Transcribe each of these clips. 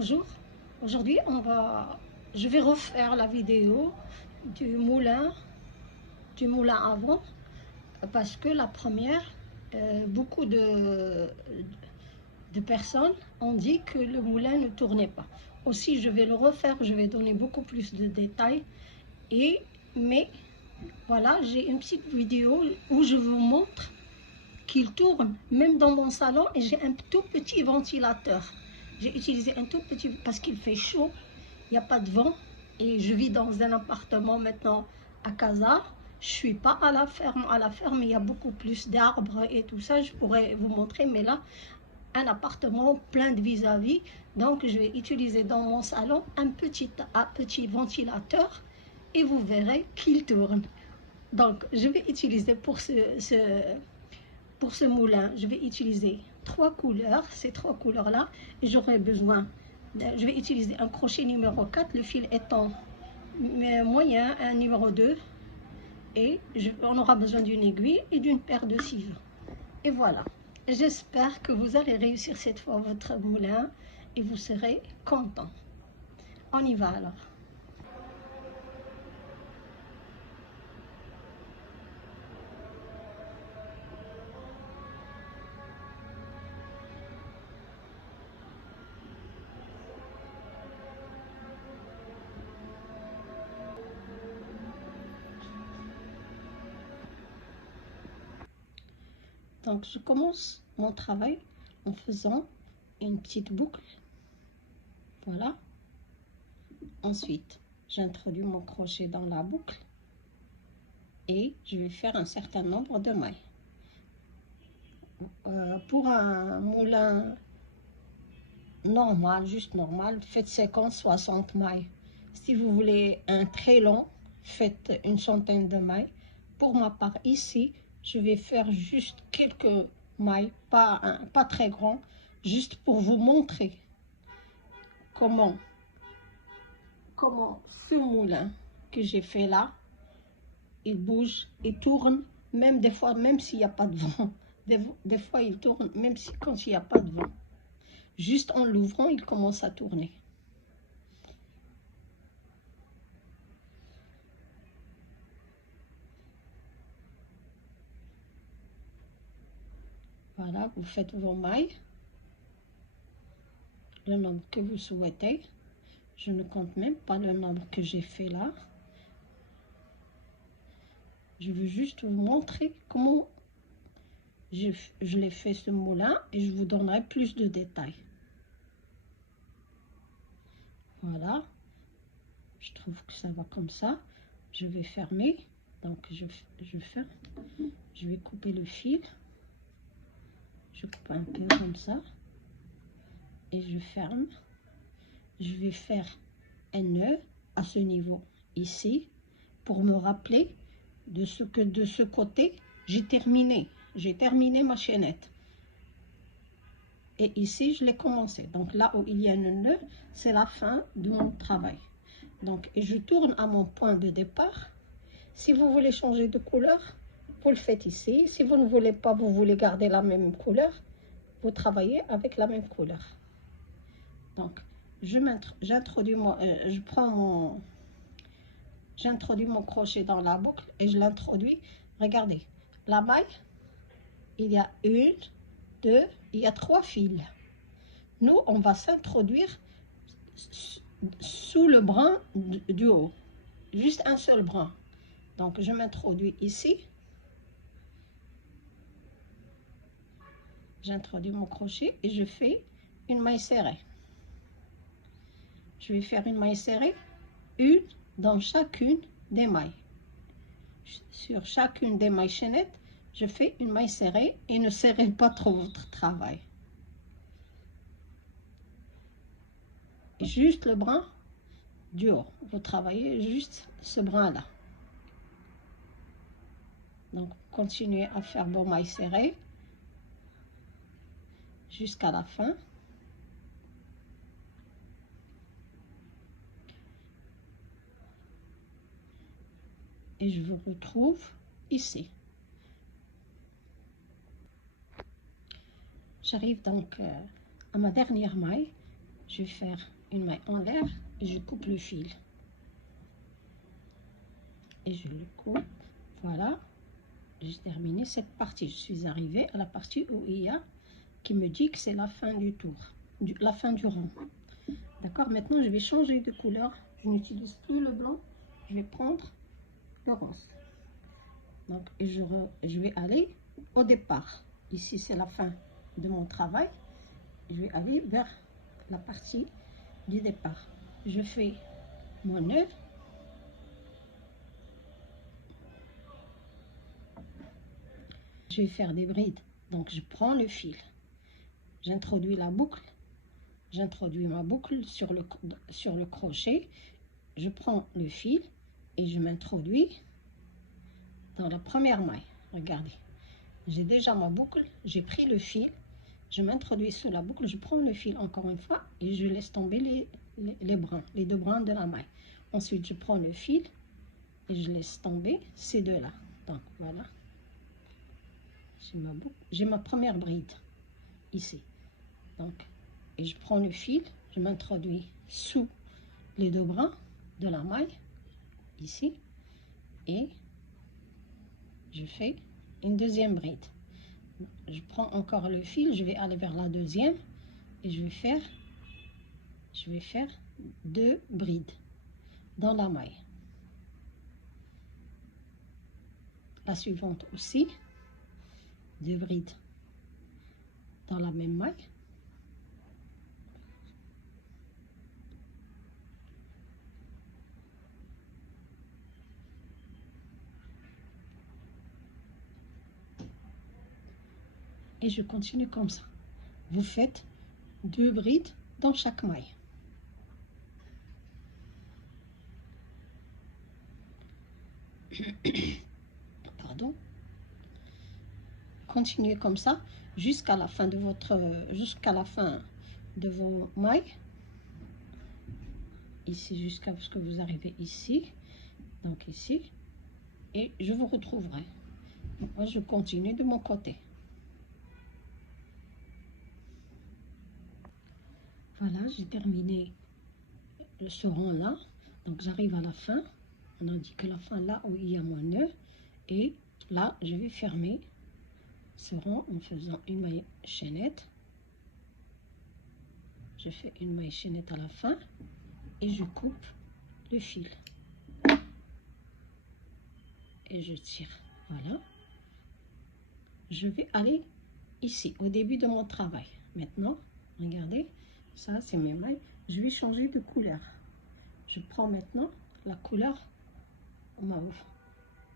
Bonjour, aujourd'hui je vais refaire la vidéo du moulin avant parce que la première, beaucoup de personnes ont dit que le moulin ne tournait pas. Aussi, je vais le refaire, je vais donner beaucoup plus de détails. Mais voilà, j'ai une petite vidéo où je vous montre qu'il tourne même dans mon salon et j'ai un tout petit ventilateur. J'ai utilisé un tout petit parce qu'il fait chaud, il n'y a pas de vent et je vis dans un appartement maintenant à Casa. Je ne suis pas à la ferme. À la ferme, il y a beaucoup plus d'arbres et tout ça. Je pourrais vous montrer, mais là, un appartement plein de vis-à-vis. Donc, je vais utiliser dans mon salon un petit ventilateur et vous verrez qu'il tourne. Donc, je vais utiliser pour ce moulin, je vais utiliser 3 couleurs, ces 3 couleurs-là. J'aurai besoin, je vais utiliser un crochet numéro 4, le fil étant moyen, un numéro 2. Et on aura besoin d'une aiguille et d'une paire de ciseaux. Et voilà. J'espère que vous allez réussir cette fois votre moulin et vous serez content. On y va alors. Donc, je commence mon travail en faisant une petite boucle. Voilà. Ensuite, j'introduis mon crochet dans la boucle et je vais faire un certain nombre de mailles. Pour un moulin normal, juste normal, faites 50-60 mailles. Si vous voulez un très long, faites une centaine de mailles. Pour ma part, ici, je vais faire juste quelques mailles, pas très grand, juste pour vous montrer comment ce moulin que j'ai fait là, il bouge, il tourne, même des fois, même s'il n'y a pas de vent. Des fois, il tourne, même quand il n'y a pas de vent. Juste en l'ouvrant, il commence à tourner. Voilà, vous faites vos mailles, le nombre que vous souhaitez. Je ne compte même pas le nombre que j'ai fait là. Je veux juste vous montrer comment je l'ai fait ce moulin et je vous donnerai plus de détails. Voilà, je trouve que ça va comme ça. Je vais fermer, donc je ferme. Je vais couper le fil. Je coupe un peu comme ça et je ferme. Je vais faire un nœud à ce niveau ici pour me rappeler de ce que de ce côté j'ai terminé ma chaînette et ici je l'ai commencé. Donc là où il y a un nœud, c'est la fin de mon travail. Donc et je tourne à mon point de départ. Si vous voulez changer de couleur, vous le faites ici. Si vous ne voulez pas, vous voulez garder la même couleur, vous travaillez avec la même couleur. Donc j'introduis mon crochet dans la boucle et je l'introduis. Regardez, la maille, il y a 1, 2, il y a 3 fils. Nous, on va s'introduire sous le brin du haut, juste un seul brin. Donc, je m'introduis ici. J'introduis mon crochet et je fais une maille serrée. Je vais faire une maille serrée, une dans chacune des mailles. Sur chacune des mailles chaînettes, je fais une maille serrée et ne serrez pas trop votre travail. Et juste le brin du haut. Vous travaillez juste ce brin-là. Donc, continuez à faire vos mailles serrées jusqu'à la fin. Et je vous retrouve ici. J'arrive donc à ma dernière maille. je vais faire une maille en l'air et je coupe le fil. Et je le coupe, voilà. J'ai terminé cette partie. Je suis arrivée à la partie où il y a qui me dit que c'est la fin du tour, la fin du rond. D'accord, maintenant je vais changer de couleur. Je n'utilise plus le blanc, je vais prendre le rose. Donc, et je vais aller au départ. Ici, c'est la fin de mon travail. Je vais aller vers la partie du départ. Je fais mon nœud. Je vais faire des brides. Donc, je prends le fil. J'introduis la boucle. J'introduis ma boucle sur le crochet. Je prends le fil et je m'introduis dans la première maille. Regardez, j'ai déjà ma boucle, j'ai pris le fil, je m'introduis sous la boucle, je prends le fil encore une fois et je laisse tomber les brins, les deux brins de la maille. Ensuite, je prends le fil et je laisse tomber ces deux-là. Donc voilà, j'ai ma première bride ici. Donc, et je prends le fil, je m'introduis sous les deux brins de la maille ici et je fais une deuxième bride. Je prends encore le fil, je vais aller vers la deuxième et je vais faire deux brides dans la maille. La suivante aussi, deux brides dans la même maille. Et je continue comme ça. Vous faites deux brides dans chaque maille. Pardon. Continuez comme ça jusqu'à la fin de vos mailles. Ici jusqu'à ce que vous arrivez ici. Donc ici. Et je vous retrouverai. Moi, je continue de mon côté. Voilà, j'ai terminé ce rond-là. Donc, j'arrive à la fin. On a dit que la fin, là où il y a mon nœud. Et là, je vais fermer ce rond en faisant une maille chaînette. Je fais une maille chaînette à la fin et je coupe le fil. Et je tire. Voilà. Je vais aller ici, au début de mon travail. Maintenant, regardez, ça c'est mes mailles. Je vais changer de couleur. Je prends maintenant la couleur mauve.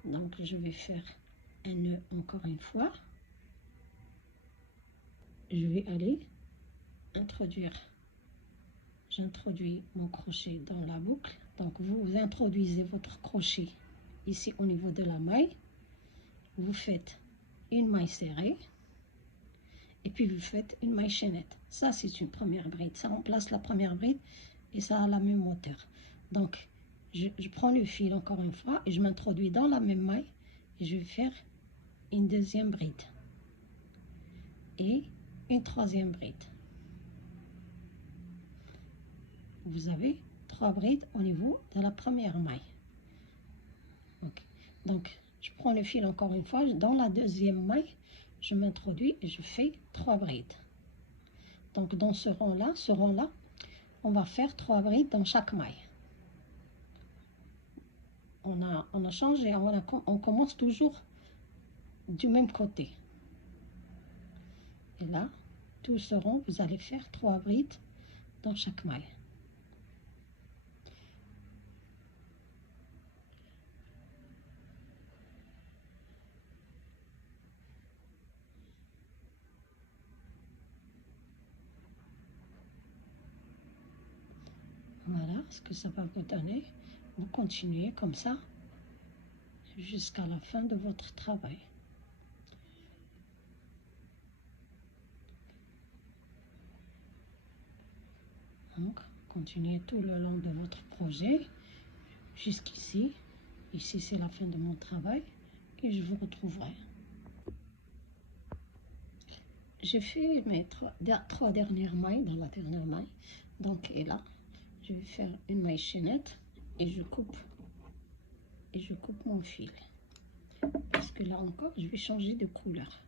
Donc, je vais faire un nœud encore une fois. Je vais aller j'introduis mon crochet dans la boucle. Donc, vous introduisez votre crochet ici au niveau de la maille. Vous faites une maille serrée. Et puis, vous faites une maille chaînette. Ça, c'est une première bride. Ça remplace la première bride et ça a la même hauteur. Donc, je prends le fil encore une fois et je m'introduis dans la même maille. Et je vais faire une deuxième bride. Et une troisième bride. Vous avez 3 brides au niveau de la première maille. Okay. Donc, je prends le fil encore une fois. Dans la deuxième maille, je m'introduis et je fais 3 brides. Donc, dans ce rond-là, on va faire 3 brides dans chaque maille. On a changé, on commence toujours du même côté. Et là, tout ce rond, vous allez faire 3 brides dans chaque maille. Voilà ce que ça va vous donner. Vous continuez comme ça jusqu'à la fin de votre travail. Donc, continuez tout le long de votre projet jusqu'ici. Ici, c'est la fin de mon travail et je vous retrouverai. J'ai fait mes trois dernières mailles dans la dernière maille. Donc, et là, je vais faire une maille chaînette et je coupe mon fil. Parce que là encore, je vais changer de couleur.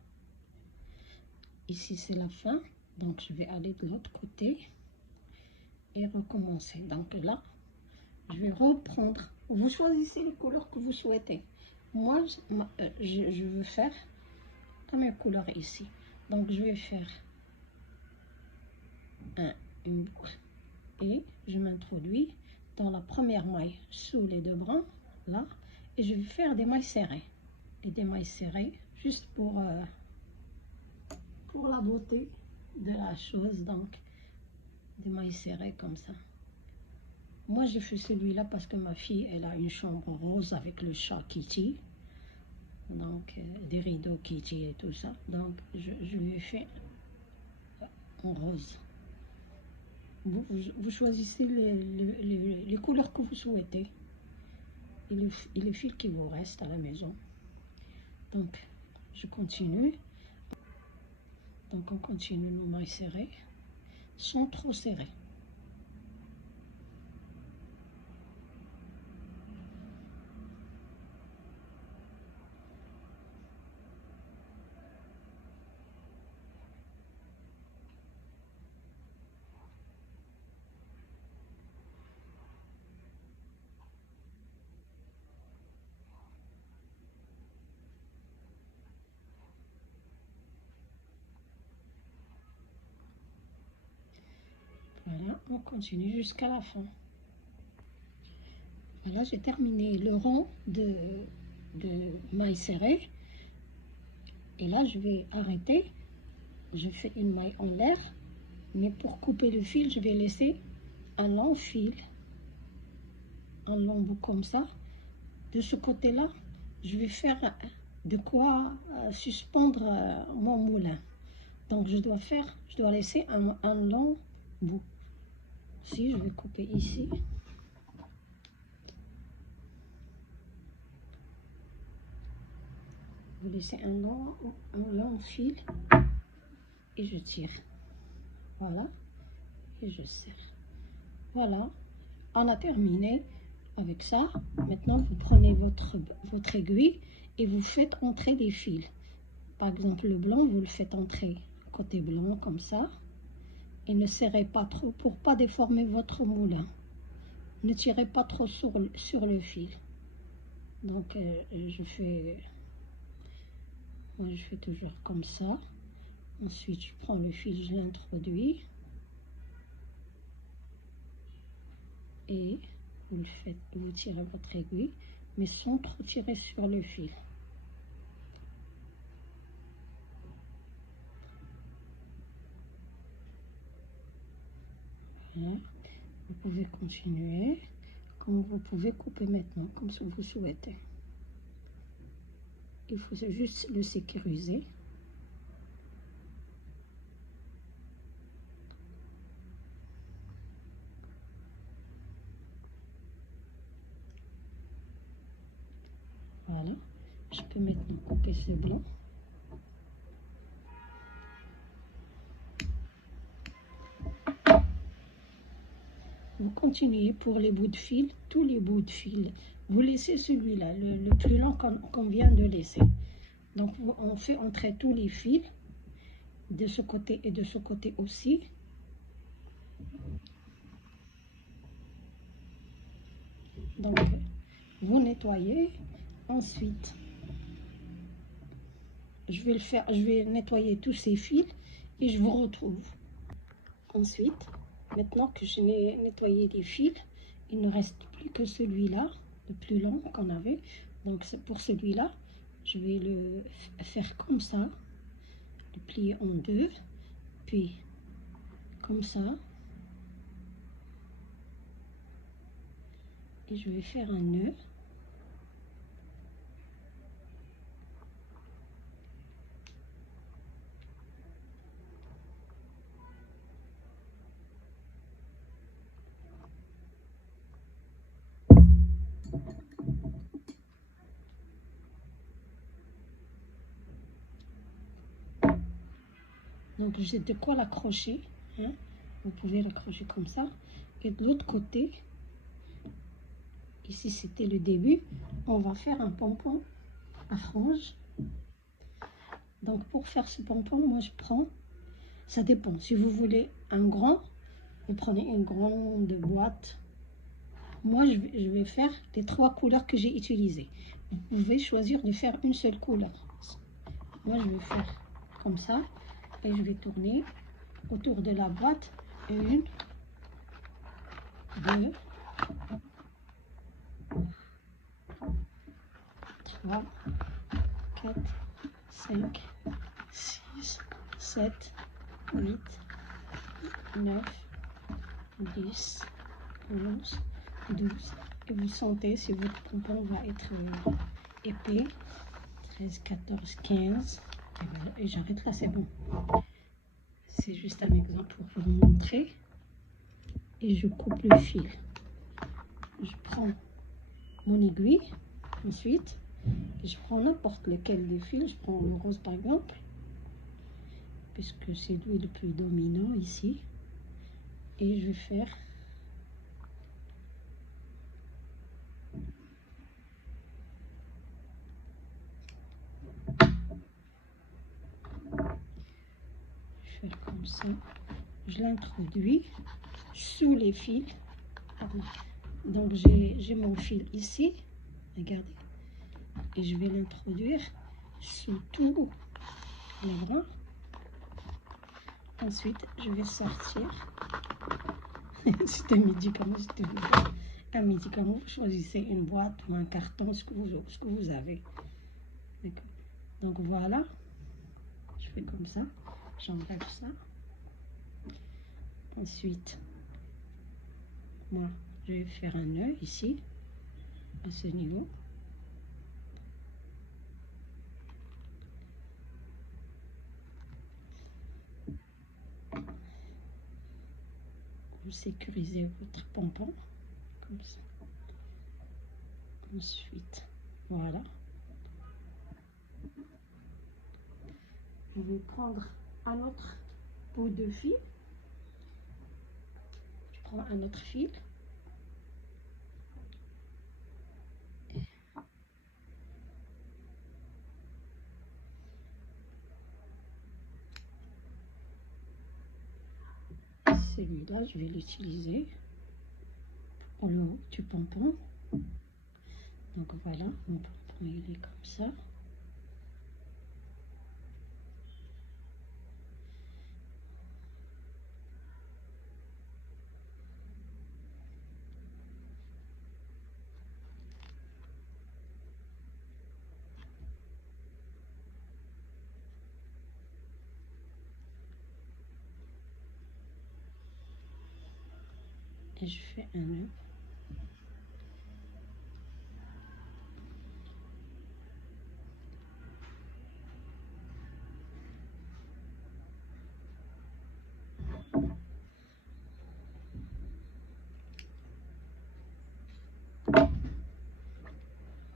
Ici, c'est la fin. Donc, je vais aller de l'autre côté et recommencer. Donc là, je vais reprendre. Vous choisissez les couleurs que vous souhaitez. Moi, je veux faire la même couleur ici. Donc, je vais faire une boucle et je m'introduis dans la première maille sous les deux brins, là, et je vais faire des mailles serrées. Et des mailles serrées, juste pour la beauté de la chose, donc des mailles serrées comme ça. Moi, j'ai fait celui-là parce que ma fille, elle a une chambre rose avec le chat Kitty. Donc, des rideaux Kitty et tout ça. Donc, je lui ai fait en rose. Vous choisissez les couleurs que vous souhaitez. Et les fils qui vous restent à la maison. Donc, je continue. Donc, on continue nos mailles serrées, sans trop serrer. Voilà, on continue jusqu'à la fin. Voilà, j'ai terminé le rang de mailles serrées. Et là, je vais arrêter. Je fais une maille en l'air. Mais pour couper le fil, je vais laisser un long fil. Un long bout comme ça. De ce côté-là, je vais faire de quoi suspendre mon moulin. Donc, je dois laisser un long bout. Si, je vais couper ici. Je vais laisser un long fil et je tire. Voilà. Et je serre. Voilà. On a terminé avec ça. Maintenant, vous prenez votre aiguille et vous faites entrer des fils. Par exemple, le blanc, vous le faites entrer côté blanc comme ça. Et ne serrez pas trop pour pas déformer votre moulin. Ne tirez pas trop sur le fil. Donc, moi, je fais toujours comme ça. Ensuite, je prends le fil, je l'introduis. Et vous tirez votre aiguille, mais sans trop tirer sur le fil. Voilà. Vous pouvez continuer, comme vous pouvez couper maintenant, comme vous souhaitez. Il faut juste le sécuriser. Voilà, je peux maintenant couper ce blanc. Vous continuez pour les bouts de fil, tous les bouts de fil. Vous laissez celui-là, le plus long qu'on vient de laisser. Donc, on fait entrer tous les fils, de ce côté et de ce côté aussi. Donc, vous nettoyez. Ensuite, je vais nettoyer tous ces fils et je vous retrouve. Ensuite, maintenant que j'ai nettoyé les fils, il ne reste plus que celui-là, le plus long qu'on avait. Donc, pour celui-là, je vais le faire comme ça, le plier en deux, puis comme ça. Et je vais faire un nœud. Donc, j'ai de quoi l'accrocher. Hein. Vous pouvez l'accrocher comme ça. Et de l'autre côté, ici c'était le début, on va faire un pompon à franges. Donc pour faire ce pompon, moi je prends, ça dépend. Si vous voulez un grand, vous prenez une grande boîte. Moi je vais faire les 3 couleurs que j'ai utilisées. Vous pouvez choisir de faire une seule couleur. Moi je vais faire comme ça et je vais tourner autour de la boîte. 1, 2, 3, 4, 5, 6, 7, 8, 9, 10, 11, 12. Et vous sentez si votre pompon va être épais. 13, 14, 15. Et, voilà. Et j'arrête là, c'est bon. C'est juste un exemple pour vous montrer. Et je coupe le fil. Je prends mon aiguille. Ensuite, je prends n'importe lequel des fils. Je prends le rose par exemple. Puisque c'est lui le plus dominant ici. Et je vais faire comme ça. Je l'introduis sous les fils. Donc j'ai mon fil ici, regardez, et je vais l'introduire sous tous les bras. Ensuite je vais sortir. C'est un médicament, un médicament, vous choisissez une boîte ou un carton, ce que vous avez. Donc voilà, je fais comme ça, j'enlève ça. Ensuite, moi je vais faire un nœud ici, à ce niveau. Vous sécurisez votre pompon, comme ça. Ensuite, voilà. Je vais prendre un autre bout de fil. Je prends un autre fil. Celui-là, je vais l'utiliser au haut du pompon. Donc voilà, mon pompon il est comme ça. Et je fais un nœud.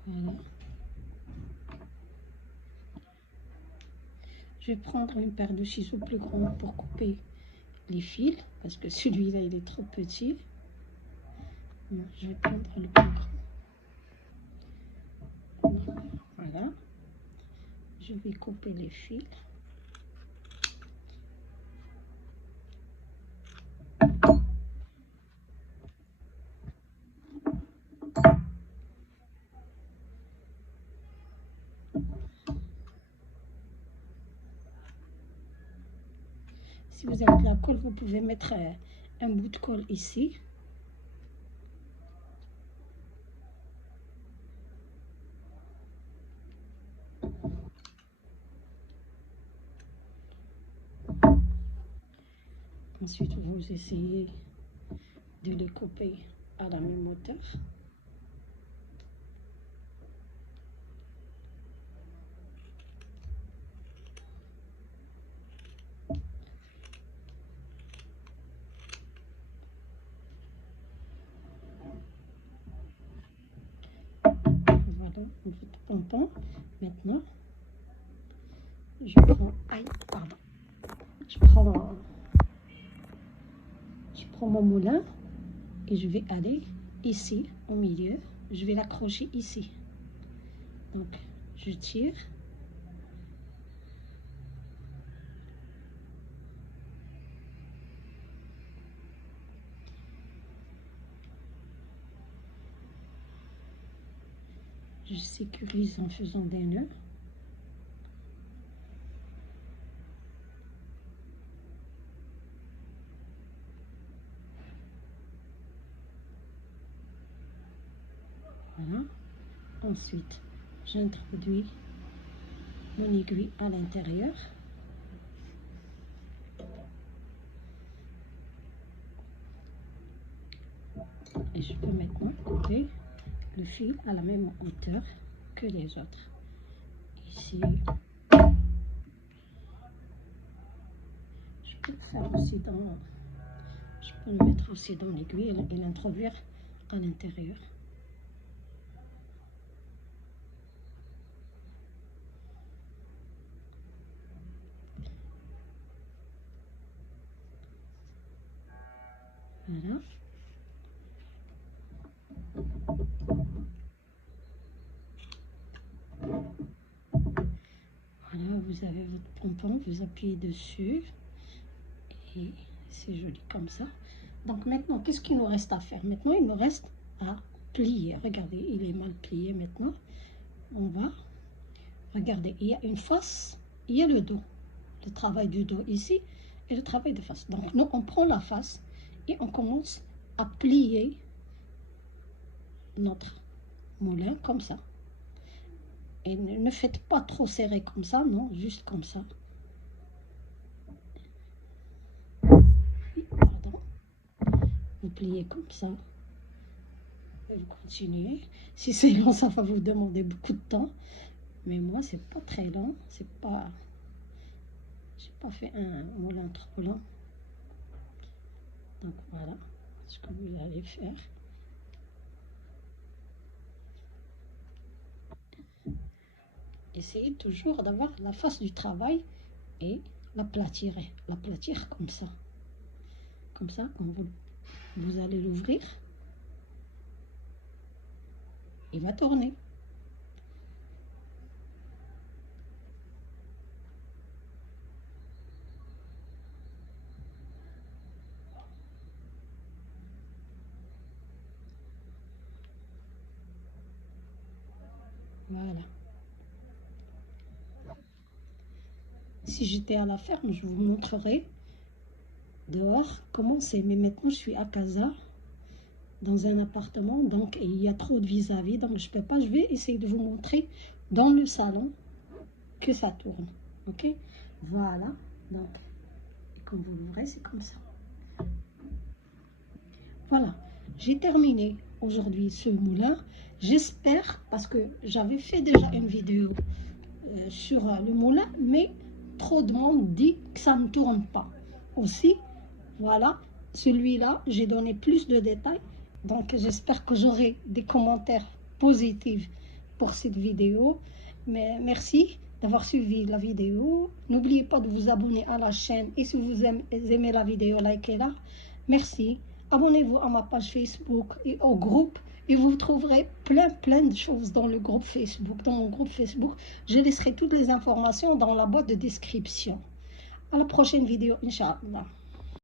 Voilà. Je vais prendre une paire de ciseaux plus grands pour couper les fils, parce que celui-là, il est trop petit. Non, je vais prendre le plus grand. Voilà. Je vais couper les fils. Si vous avez de la colle, vous pouvez mettre un bout de colle ici. Ensuite, vous essayez de les couper à la même hauteur. Voilà, votre pompon. Maintenant, je prends, je prends Je prends mon moulin et je vais aller ici, au milieu. Je vais l'accrocher ici. Donc, je tire. Je sécurise en faisant des nœuds. Voilà. Ensuite, j'introduis mon aiguille à l'intérieur. Et je peux maintenant couper le fil à la même hauteur que les autres. Ici, je peux faire aussi je peux le mettre aussi dans l'aiguille et l'introduire à l'intérieur. Voilà. Voilà, vous avez votre pompon, vous appuyez dessus et c'est joli comme ça. Donc maintenant, qu'est-ce qu'il nous reste à faire? Maintenant, il nous reste à plier. Regardez, il est mal plié maintenant. On va, regardez, il y a une face, il y a le dos. Le travail du dos ici et le travail de face. Donc nous, on prend la face et on commence à plier notre moulin comme ça. Et ne faites pas trop serré comme ça, non, juste comme ça. Pardon. Vous pliez comme ça. Et vous continuez. Si c'est long, ça va vous demander beaucoup de temps. Mais moi, c'est pas très long. C'est pas... J'ai pas fait un moulin trop long. Donc voilà ce que vous allez faire. Essayez toujours d'avoir la face du travail et l'aplatir comme ça. Comme ça, quand vous allez l'ouvrir, il va tourner. Voilà. Si j'étais à la ferme, je vous montrerai dehors comment c'est. Mais maintenant, je suis à Casa, dans un appartement, donc il y a trop de vis-à-vis, donc je peux pas. Je vais essayer de vous montrer dans le salon que ça tourne. Ok, voilà. Donc, et quand vous l'ouvrez, c'est comme ça. Voilà, j'ai terminé aujourd'hui ce moulin. J'espère, parce que j'avais fait déjà une vidéo sur le moulin, mais trop de monde dit que ça ne tourne pas. Aussi, voilà, celui-là, j'ai donné plus de détails. Donc, j'espère que j'aurai des commentaires positifs pour cette vidéo. Mais merci d'avoir suivi la vidéo. N'oubliez pas de vous abonner à la chaîne. Et si vous aimez la vidéo, likez-la. Merci. Abonnez-vous à ma page Facebook et au groupe. Et vous trouverez plein de choses dans le groupe Facebook. Dans mon groupe Facebook, je laisserai toutes les informations dans la boîte de description. À la prochaine vidéo, Inch'Allah.